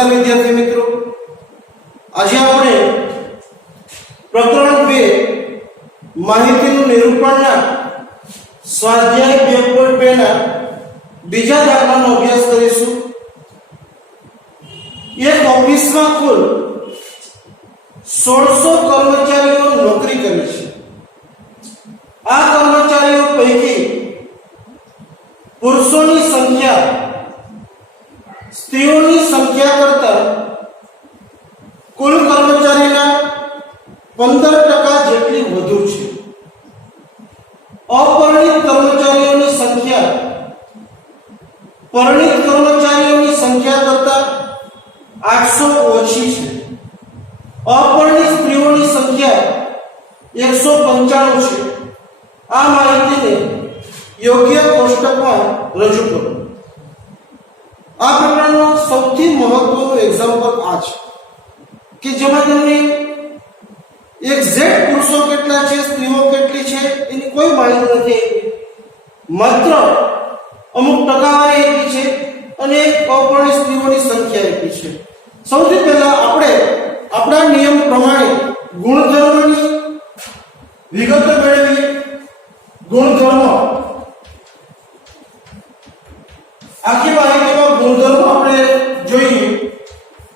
नमस्कार विद्यार्थी मित्रों, आज આપણે પ્રકરણ 2 માહિતીનું નિરૂપણના સ્વાધ્યાય 2.2 ના બીજા દાખલાનો અભ્યાસ કરીશું। એક ઓફિસમાં કુલ 1600 કર્મચારીઓ નોકરી કરે છે। આ કર્મચારીઓ પૈકી પુરુષોની સંખ્યા સ્ત્રીઓની સંખ્યા કરતા કુલ કર્મચારીના 15% જેટલી વધુ છે। અપરિણિત કર્મચારીઓની સંખ્યા પરિણિત કર્મચારીઓની સંખ્યા કરતા 800 ઓછી છે। અપરિણિત સ્ત્રીઓની સંખ્યા 195 છે। આ માહિતીને યોગ્ય કોષ્ટકમાં રજૂ કરો। આ પ્રકારનો સૌથી મહત્વનું એક્ઝામ્પલ આ છે કે જેમાં તમને એક્ઝેક્ટ પુરુષો કેટલા છે, સ્ત્રીઓ કેટલી છે એની કોઈ માહિતી નથી, માત્ર અમુક ટકાવારી આપી છે અને અપરિણિત સ્ત્રીઓની સંખ્યા આપી છે। સૌથી પહેલા આપણે આપણા નિયમ પ્રમાણે ગુણધર્મની વિગત મેળવીએ। ગુણધર્મ આખી માહિતીમાં ગુણધર્મ આપણે જોઈએ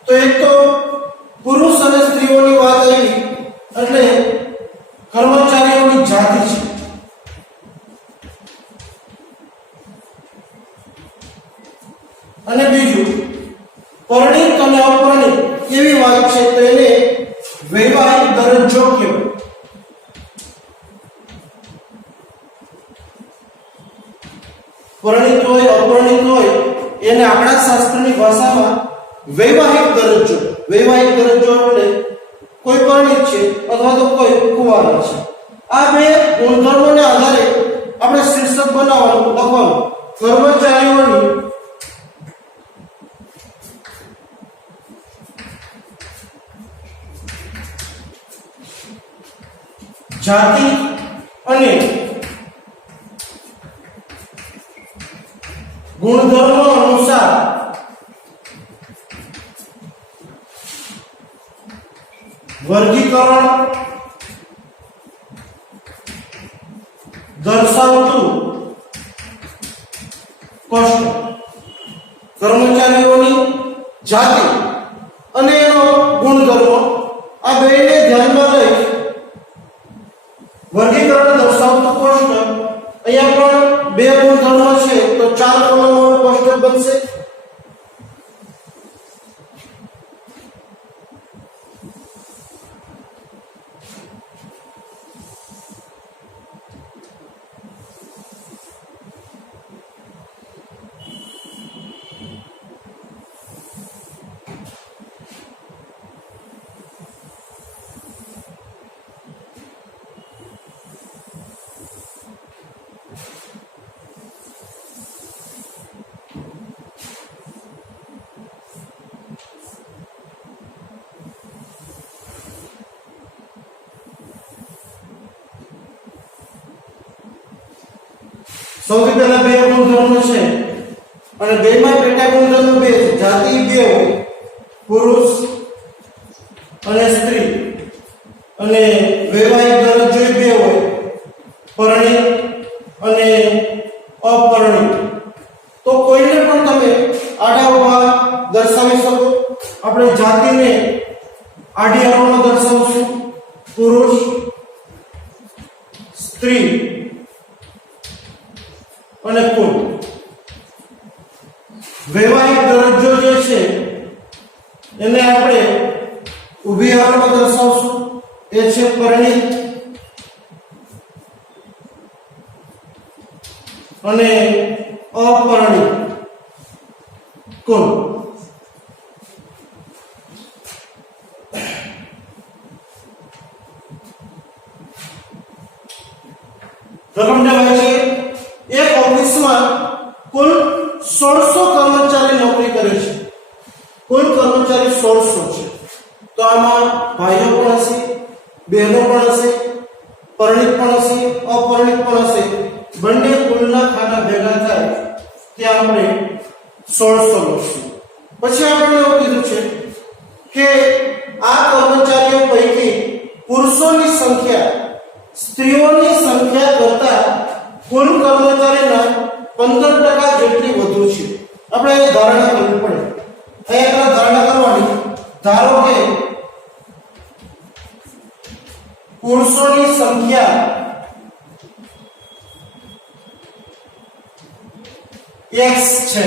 તો એક તો પુરુષ અને સ્ત્રીઓની વાત આવી એટલે કર્મચારીઓની જાતિ છે, અને બીજું પરિણિત અને અપરિણિત એવી વાત છે તો એને વૈવાહિક દરજ્જો કહેવાય। પરિણિત હોય અપરિણિત હોય એને આપણા શાસ્ત્રની ભાષામાં વૈવાહિક દરજ્જો એટલે કોઈ પરિણિત છે અથવા તો કોઈ કુંવારા છે। આ બે ગુણધર્મોના આધારે આપણે શીર્ષક બનાવવાનું લખવાનું કર્મચારીઓની જાતિ અને ગુણધર્મો અનુસાર વર્ગીકરણ દર્શાવતું કોષ્ટક। કર્મચારીઓની જાતિ અને એનો ગુણધર્મો આ બેને ધ્યાનમાં લઈ વર્ગીકરણ દર્શાવતું કોષ્ટક। અહીંયા પણ બે ગુણધર્મો છે તો 4 કોલમવાળું કોષ્ટક બનશે। સૌથી પહેલા બે ગુણધર્મો છે અને બેમાં પેટા ગુણધર્મો બે છે। જાતિ બે હોય, પુરુષ અને સ્ત્રી, અને વૈવાહિક દરજ્જો બે હોય, પરિણિત અને અપરિણિત। તો કોઈને પણ તમે આડા ઉભા દર્શાવી શકો। આપણે જાતિને આડી હરોળમાં દર્શાવશું, પુરુષ સ્ત્રી અને કુલ। વૈવાહિક દરજ્જો જે છે એને આપણે ઊભી હરોળમાં દર્શાવશું, એ છે પરિણિત અને અપરિણિત કુલ। રકમ વાંચીએ। એક ઓફિસમાં કુલ 1600 કર્મચારી નોકરી કરે છે। કુલ કર્મચારી 1600 છે તો આમાં ભાઈઓ પણ હશે, બહેનો પણ હશે, પરિણિત પણ હશે, અપરિણિત પણ હશે। બંને કુલના ખાના ભેગા થાય ત્યાં આપણે 1600 લખશું। પછી આપણે એવું કીધું છે કે આ કર્મચારીઓ પૈકી પુરુષોની સંખ્યા સ્ત્રીઓની સંખ્યા કરતા કુલ કર્મચારીના 15% જેટલી વધુ છે. આપણે એ ધારણા કરવી પડે. અહીંયા ધારણા કરવાની, ધારો કે પુરુષોની સંખ્યા x છે,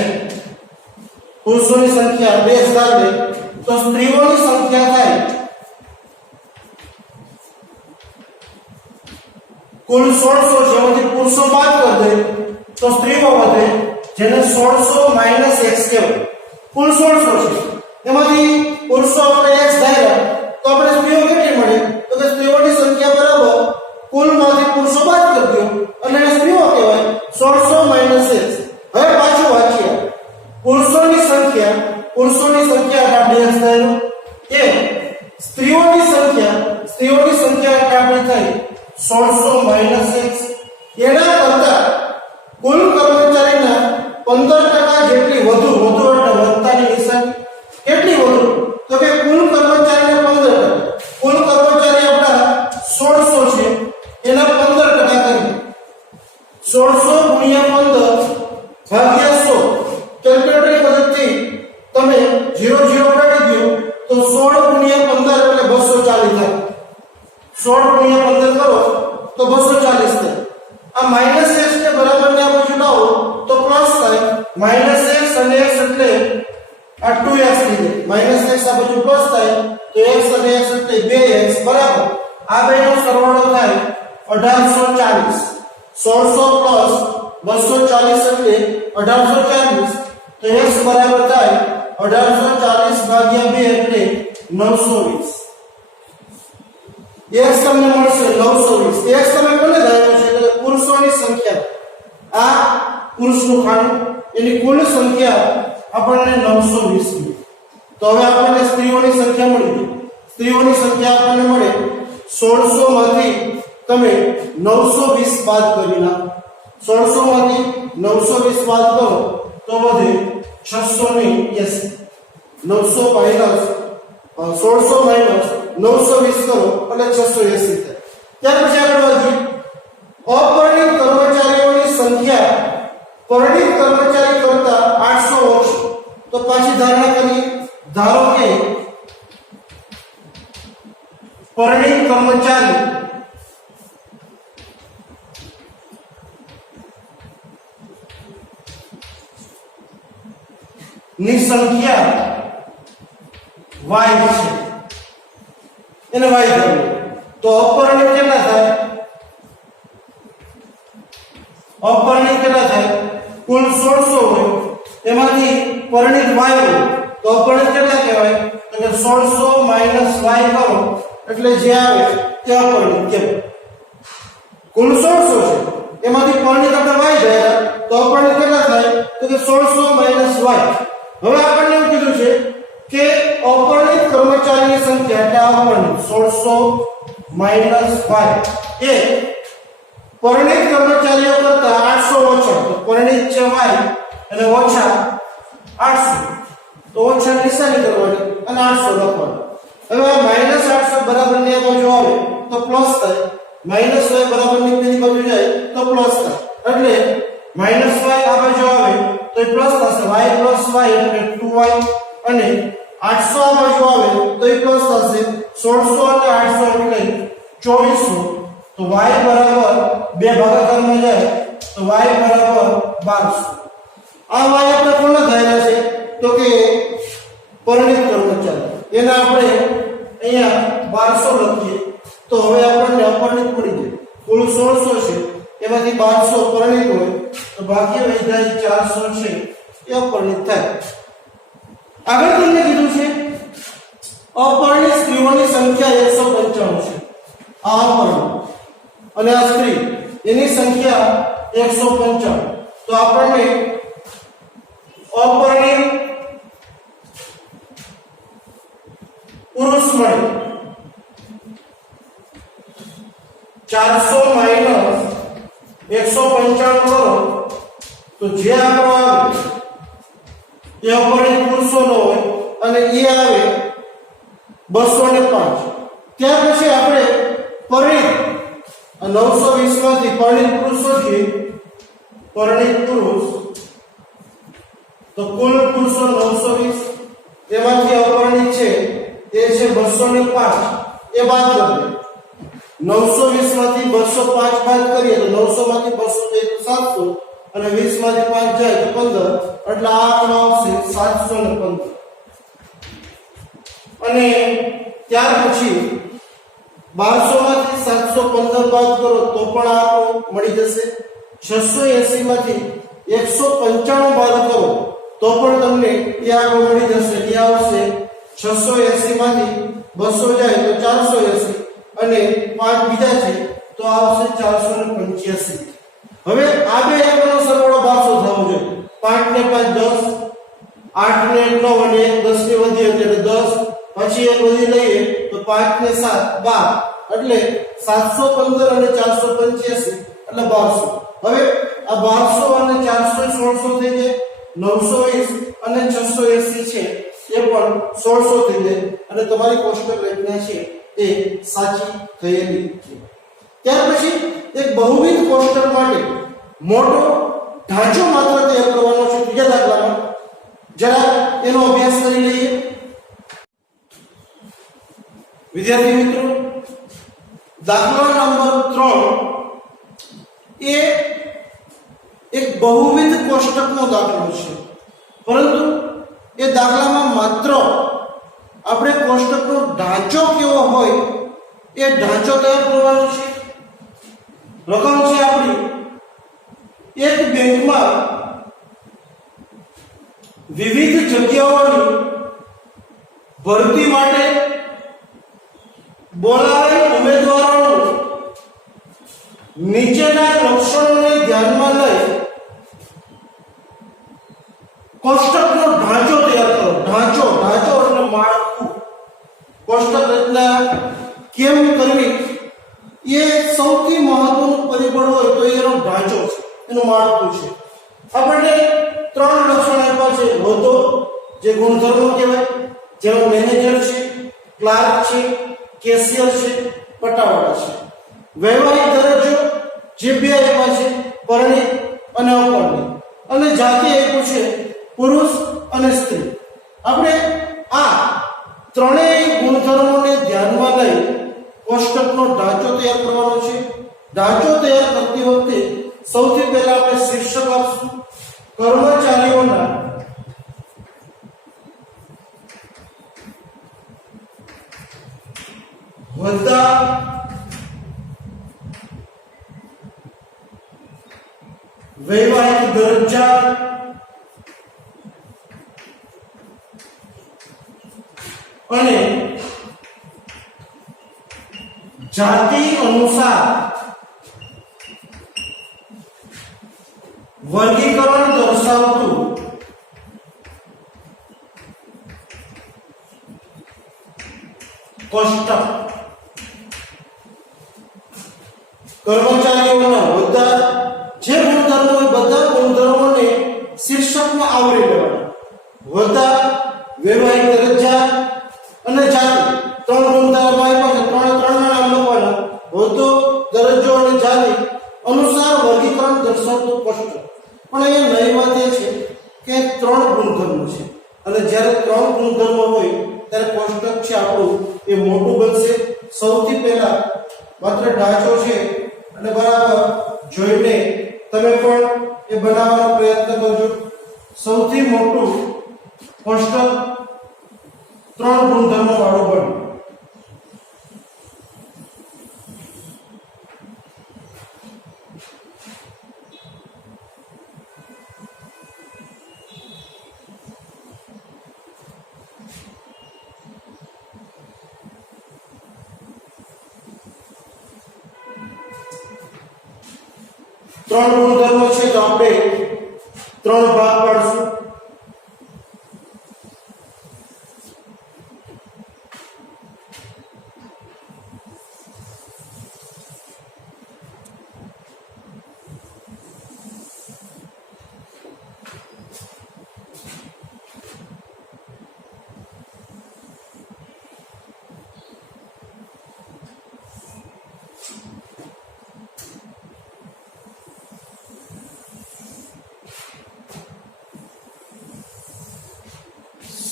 પુરુષોની સંખ્યા 2000 છે, તો સ્ત્રીઓની સંખ્યા થાય કુલ 1600, જેમાંથી પુરુષો બાદ કરી દે તો સ્ત્રીઓ વધે, જેને 1600 - x કહેવાય. કુલ 1600 છે, એમાંથી પુરુષો આપણે x ધાર્યા તો આપણે સ્ત્રીઓ કેટલી મળે? તો કે સ્ત્રીઓની સંખ્યા બરાબર કુલમાંથી પુરુષો બાદ કરી દો એટલે એને સ્ત્રીઓ કહેવાય. 1600 - x. હવે પાછું વાંચીએ. પુરુષોની સંખ્યા આપણે x ધાર્યું, એ સ્ત્રીઓની સંખ્યા આપણે થઈ 1600 - x. એના કરતા કુલ કર્મચારીના 15% જેટલી વધુ એટલે વધતાની નિશાની. કેટલી વધુ? તો કે કુલ કર્મચારીના 15%. કુલ કર્મચારી આપણા 1600 છે, એના 15% કરીએ. 1600 × 15 ભાગ્યા 100. કેલ્ક્યુલેટરની મદદથી તમે 00 કાઢી દો તો 16 × 15 એટલે 240 થાય. 16 × 15 કરો તો 240 થાય. આ -x ને બરાબર ને આ બાજુ લાવો તો પ્લસ થાય. -x અને x એટલે આ 2x થઈ જાય. -x આ બાજુ પ્લસ થાય તો x અને x એટલે 2x બરાબર. આ બેનો સરવાળો થાય 1840. 1600 240 એટલે 1840. તો x બરાબર થાય 1840 ભાગ્યા 2 એટલે 920. x તમને મળશે 920. x તમે કોને ધાર્યો છે? એટલે પુરુષોની સંખ્યા. આ પુરુષનું ખાનું, એની કુલ સંખ્યા આપણને 920 મળી. તો હવે આપણને સ્ત્રીઓની સંખ્યા મળી ગઈ. સ્ત્રીઓની સંખ્યા આપણને મળે 1600 માંથી તમે 920 બાદ કરી નાખો. 1600 માંથી 920 બાદ કરો તો વધે 680. 1600 - 920 કરો એટલે 680 થાય. ત્યાર પછી આગળ વધીએ. અપરિણિત કર્મચારીઓની સંખ્યા પરિણિત કર્મચારી કરતા 800 ઓછી. તો પાછી ધારણા કરીએ. ધારો કે પરિણિત કર્મચારી ની સંખ્યા y છે, એને y ધારો. તો અપરિણિત કેટલા થાય? અપરિણિત કેટલા થાય? કુલ 1600 હોય, એમાંથી પરિણિત y હોય તો અપરિણિત કેટલા કહેવાય? તો કે 1600 - y કરો એટલે જે આવે તે અપરિણિત કહેવાય. કુલ 1600 છે, એમાંથી પરિણિત આપણે y ધાર્યા તો અપરિણિત કેટલા થાય? તો કે 1600 - y. હવે આપણને એવું કીધું છે કે અપરિણિત કર્મચારીની સંખ્યા એટલે અપરિણિત 1600 - y એ પરિણિત કર્મચારીઓ કરતા 800 ઓછા. તો પરિણિત છે y અને ઓછા 800, તો ઓછા નિશાની કરવાની અને 800 લખવાનું. હવે આ -800 બરાબર ની બાજુ આવે તો પ્લસ થાય. -y બરાબર ની પેલી બાજુ જાય તો પ્લસ થાય. એટલે -y આ બાજુ આવે તો એ પ્લસ થશે. y + y એટલે 2y અને 800 આ બાજુ આવે તો એ પ્લસ થશે. 1600 અને 800 એટલે 2400. તો y બરાબર 2 ભાગાકારમાં જાય તો y બરાબર 1200. આ y આપણે કોને ધાર્યા છે? તો કે પરિણિત કર્મચારી. એને આપણે અહીંયા 1200 લખીએ તો હવે આપણને અપરિણિત મળી જાય. કુલ 1600 છે, એમાંથી 1200 પરિણિત હોય તો બાકી વધ્યા 400 છે એ અપરિણિત થાય. આગળ તમને કીધું છે અપરિણિત સ્ત્રીઓની સંખ્યા 195 છે. આ અપરિણિત અને આ સ્ત્રી એની સંખ્યા 195. તો આપણને અપરિણિત પુરુષ મળે 400 - 195 કરો તો જે આંકડો આવે એ અપરિણિત પુરુષોનો હોય અને એ આવે 205. ત્યાર પછી આપણે પરિણિત 920 માંથી પરિણિત પુરુષો છે. પરિણિત પુરુષ તો કુલ પુરુષો 920, એમાંથી અપરિણિત છે એ છે 205. એ બાદ કરીએ 920 માંથી 205 બાદ કરીએ તો 900 માંથી 200 જાય તો 700 અને 20 માંથી 5 જાય તો 15, એટલે આ આંકડો આવશે 715. અને ત્યાર પછી 1200 માંથી 715 બાદ કરો તો પણ આ આંકડો મળી જશે. 680 માંથી 195 બાદ કરો તો પણ તમને એ આંકડો મળી જશે. એ આવશે 680 માંથી 200 જાય તો 480 અને 5 બીજા છે તો આવશે 485. હવે આ બે આંકડાનો સરવાળો 1200 થવો જોઈએ. 5 ને 5 10, 8 ને 9 અને 10 ની વધી એટલે 10, પછી એક વધી લઈએ તો 5 ને 7 12, એટલે 715 અને 485 એટલે 1200. હવે આ 1200 અને 400 1600 થઈ જાય. 920 અને 680 છે એ પણ 1600 થઈ જાય અને તમારી કોષ્ટક રચના છે એ સાચી થયેલી છે. ત્યાર પછી એક બહુવિધ કોષ્ટક માટે મોટો ઢાંચો માત્ર તૈયાર કરવાનો છે. બીજા દાખલામાં જરા એનો અભ્યાસ કરી લઈએ. વિદ્યાર્થી મિત્રો, દાખલા નંબર 3 એ એક બહુવિધ કોષ્ટકનો દાખલો છે, પરંતુ એ દાખલામાં માત્ર આપણે કોષ્ટકનો ઢાંચો કેવો હોય એ ઢાંચો તૈયાર કરવાનો છે. રકમ છે આપણી એક બેંકમાં વિવિધ જગ્યાઓની ભરતી માટે બોલાવેલ ઉમેદવારોનું નીચેના લક્ષણોને ધ્યાનમાં લઈ કોષ્ટકનો ઢાંચો તૈયાર કરો. ઢાંચો એટલે માળખું. કોષ્ટક રચના કેમ કરવી એ સૌથી મહત્વનું પરિબળ હોય તો એનો ઢાંચો છે, એનું માળખું છે. આપણને 3 લક્ષણ આપ્યા છે. હોદ્દો જે ગુણધર્મો કહેવાય, જેનો મેનેજર છે, ક્લાર્ક છે, કેશિયર છે, પટાવાળા છે. વૈવાહિક દરજ્જો જે બે આપ્યા છે, પરિણિત અને અપરિણિત. અને જાતિ આપ્યું છે પુરુષ અને સ્ત્રી. આપણે આ ત્રણેય ગુણધર્મોને ધ્યાનમાં લઈ કોષ્ટકનો ઢાંચો તૈયાર કરવાનો છે. ઢાંચો તૈયાર કરતી વખતે સૌથી પહેલા આપણે શીર્ષક આપશું. કર્મચારીઓના હોદ્દા, વૈવાહિક દરજ્જા અને જાતિ અનુસાર વર્ગીકરણ દર્શાવતું કોષ્ટક. કર્મચારીઓના હોદ્દા જે ગુણધર્મો હોય બધા ગુણધર્મોને શીર્ષકમાં આવરી લેવાના. હોદ્દા, વૈવાહિક દરજ્જા અને જાતિ 3 ગુણધર્મો આપ્યા છે. 3 ના નામ લખવાના. હોદ્દો, દરજ્જો અને જાતિ અનુસાર વર્ગીકરણ દર્શાવતું કોષ્ટક. પણ અહીંયા નવી વાત એ છે કે 3 ગુણધર્મો છે અને જ્યારે 3 ગુણધર્મો હોય ત્યારે કોષ્ટક છે આપણું એ મોટું બનશે. સૌથી પહેલા માત્ર ઢાંચો છે અને બરાબર જોઈને તમે પણ એ બનાવવાનો પ્રયત્ન કરજો. સૌથી મોટું કોષ્ટક 3 ગુણધર્મો વાળું બને. ત્રણ ગુણધર્મો છે તો આપણે 3 ભાગ પાડશું.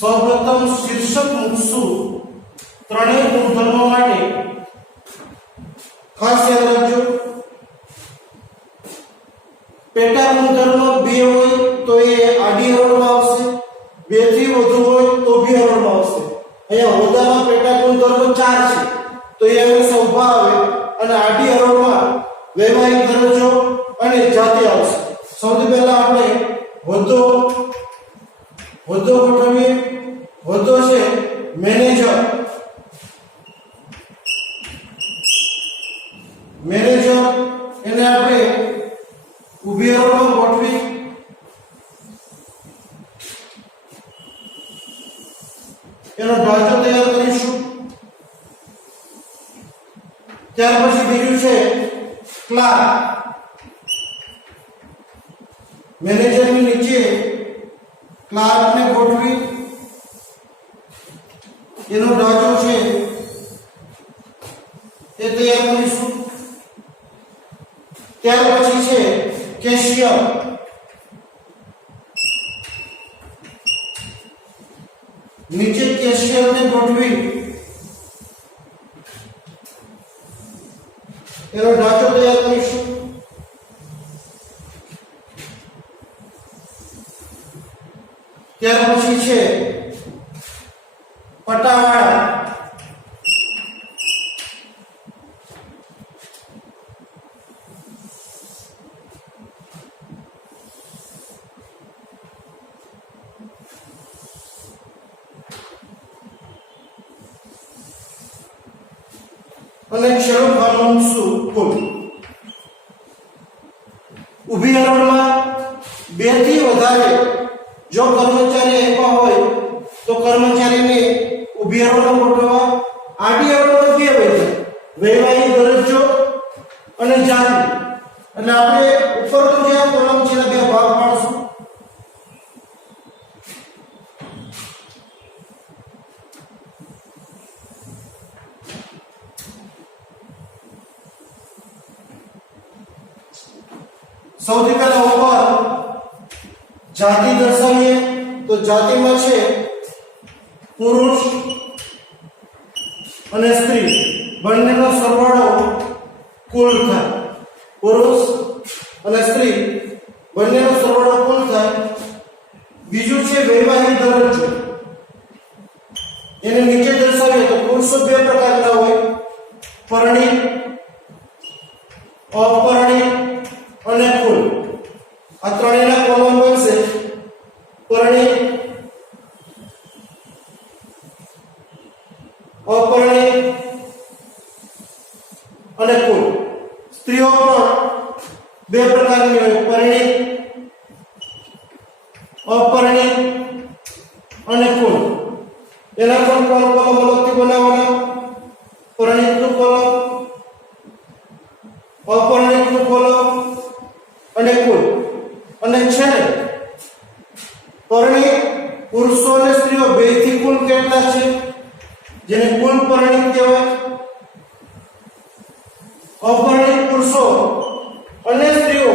સૌપ્રથમ શીર્ષક મૂકશું ત્રણેય ગુણધર્મો માટે ખાસ યાદ રાખજો પેટા ગુણધર્મો 2 હોય તો એ આડી હરોળમાં આવશે 2 થી વધુ હોય તો બી હરોળમાં આવશે અહીંયા હોદામાં પેટા ગુણધર્મો 4 છે તો એ હંમેશા ઊભા આવે અને આડી હરોળમાં વૈવાહિક દરજ્જો અને જાતિ આવશે સૌથી પહેલા આપણે હોદ્દો ગોઠવીએ હોદ્દો છે મેનેજર એને આપણે ઊભી હરોળમાં ગોઠવી એનો ઢાંચો તૈયાર કરીશું ત્યાર પછી બીજું છે ક્લાર્ક મેનેજરની નીચે ક્લાર્કને ગોઠવી એનો ઢાંચો છે એ તૈયાર કરીશું ત્યાર પછી છે કેશિયર નીચે કેશિયરને ગોઠવી એનો ઢાંચો તૈયાર કરીશું ત્યાર પછી છે પટાવાળા અને છેલ્લું ખાનું શું કુલ ઊભી હરોળમાં 2 થી વધારે જો કર્મચારી આપ્યા હોય તો કર્મચારીને ઊભી હરોળમાં ગોઠવવા આડી હરોળમાં 2 હોય વૈવાહિક દરજ્જો અને જાતિ એટલે આપણે ઉપરનો જે કોલમ છે એના 2 ભાગ પાડશું સૌથી પહેલા ઉપર જાતિ દર્શાવીએ તો જાતિમાં છે પુરુષ અને સ્ત્રી બંનેનો સરવાળો કુલ થાય પુરુષ અને સ્ત્રી બંનેનો સરવાળો કુલ થાય બીજું છે વૈવાહિક દરજ્જો એને નીચે દર્શાવીએ તો પુરુષો 2 પ્રકારના હોય પરણિત અપરણિત અને કુલ આ ત્રણેયના કોલમ બનશે પરણિત અપરણિત અને કુલ સ્ત્રીઓ પણ 2 પ્રકારની હોય પરણિત અપરણિત અને કુલ એના પણ કોલમ અલગથી બનાવવાના પરણિતનું કોલમ અપરણિતનું કોલમ અને કુલ અને છેલ્લે પરણિત પુરુષો અને સ્ત્રીઓ 2 થી કુલ કેટલા છે જેને કુલ પરણિત કહેવાય અપરણિત પુરુષો અને સ્ત્રીઓ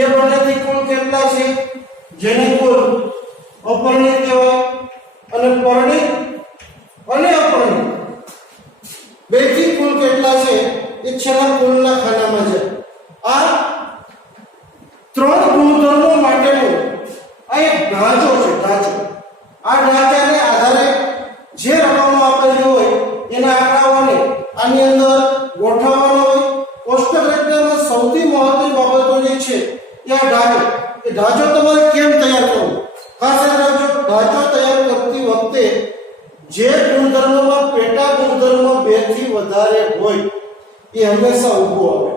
એ બંનેથી કુલ કેટલા છે જેને કુલ અપરણિત કહેવાય અને પરણિત અને અપરણિત 2 થી કુલ કેટલા છે એ છેલ્લા કુલના ખાનામાં છે આ 3 ગુણધર્મો માટેનો આ એક ઢાંચો છે આ ઢાંચાને આધારે જે રકમો આપેલી હોય એના આંકડાઓને આની અંદર ગોઠવવાનો હોય કોષ્ટક રચનામાં સૌથી મહત્વની બાબતો જે છે એ આ ઢાંચો તમારે કેમ તૈયાર કરવો ખાસ યાદ રાખજો ઢાંચો તૈયાર કરતી વખતે જે ગુણધર્મોમાં પેટા ગુણધર્મો 2 થી વધારે હોય એ હંમેશા ઊભો આવે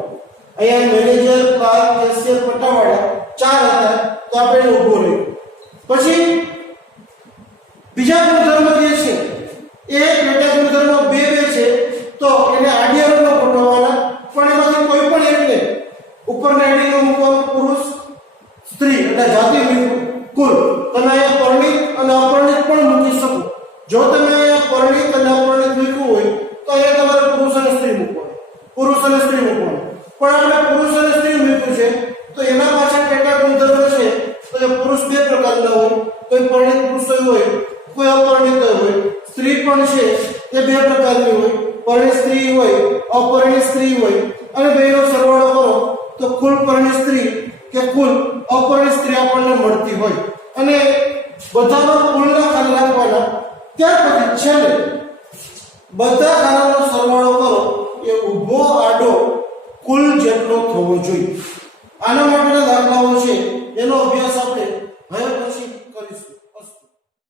અહીંયા મેનેજર ક્લાર્ક કેશિયર પટાવાળા 4 હતા તો આપણે ઊભો રહ્યો પછી બીજા ગુણધર્મો જે છે એ પેટા ગુણધર્મો 2 છે તો એને આડી હરોળમાં ગોઠવવાના પણ એમાંથી કોઈ પણ એકને ઉપરના હેડિંગમાં મૂકવાનું પુરુષ સ્ત્રી એટલે જાતિ કુલ તમે અહીંયા પરણિત અને અપરણિત પણ મૂકી શકો જો તમે અહીંયા પરણિત અને અપરણિત લખ્યું હોય તો અહીંયા તમારે પુરુષ અને સ્ત્રી મૂકવાનું પણ આપણે પુરુષ અને સ્ત્રી મૂક્યું છે તો એના પાછળ પેટા ગુણધર્મો છે તો જે પુરુષ 2 પ્રકારના હોય કોઈ પરણિત પુરુષ હોય કોઈ અપરણિત પણ છે એ બે પ્રકારની હોય, પરણિત સ્ત્રી હોય, અપરિણિત સ્ત્રી હોય, અને બેનો સરવાળો કરો તો કુલ પરણિત સ્ત્રી કે કુલ અપરિણિત સ્ત્રી આપણને મળતી હોય. અને બધાનો કુલના ખાલી રાખવાના, ત્યાર પછી છેલ્લે બધા ખાનાનો સરવાળો કરો એ ઊભો આડો કુલ જેટલો થવો જોઈએ. આના માટેના દાખલાઓ છે એનો અભ્યાસ આપણે હવે પછી કરીશું.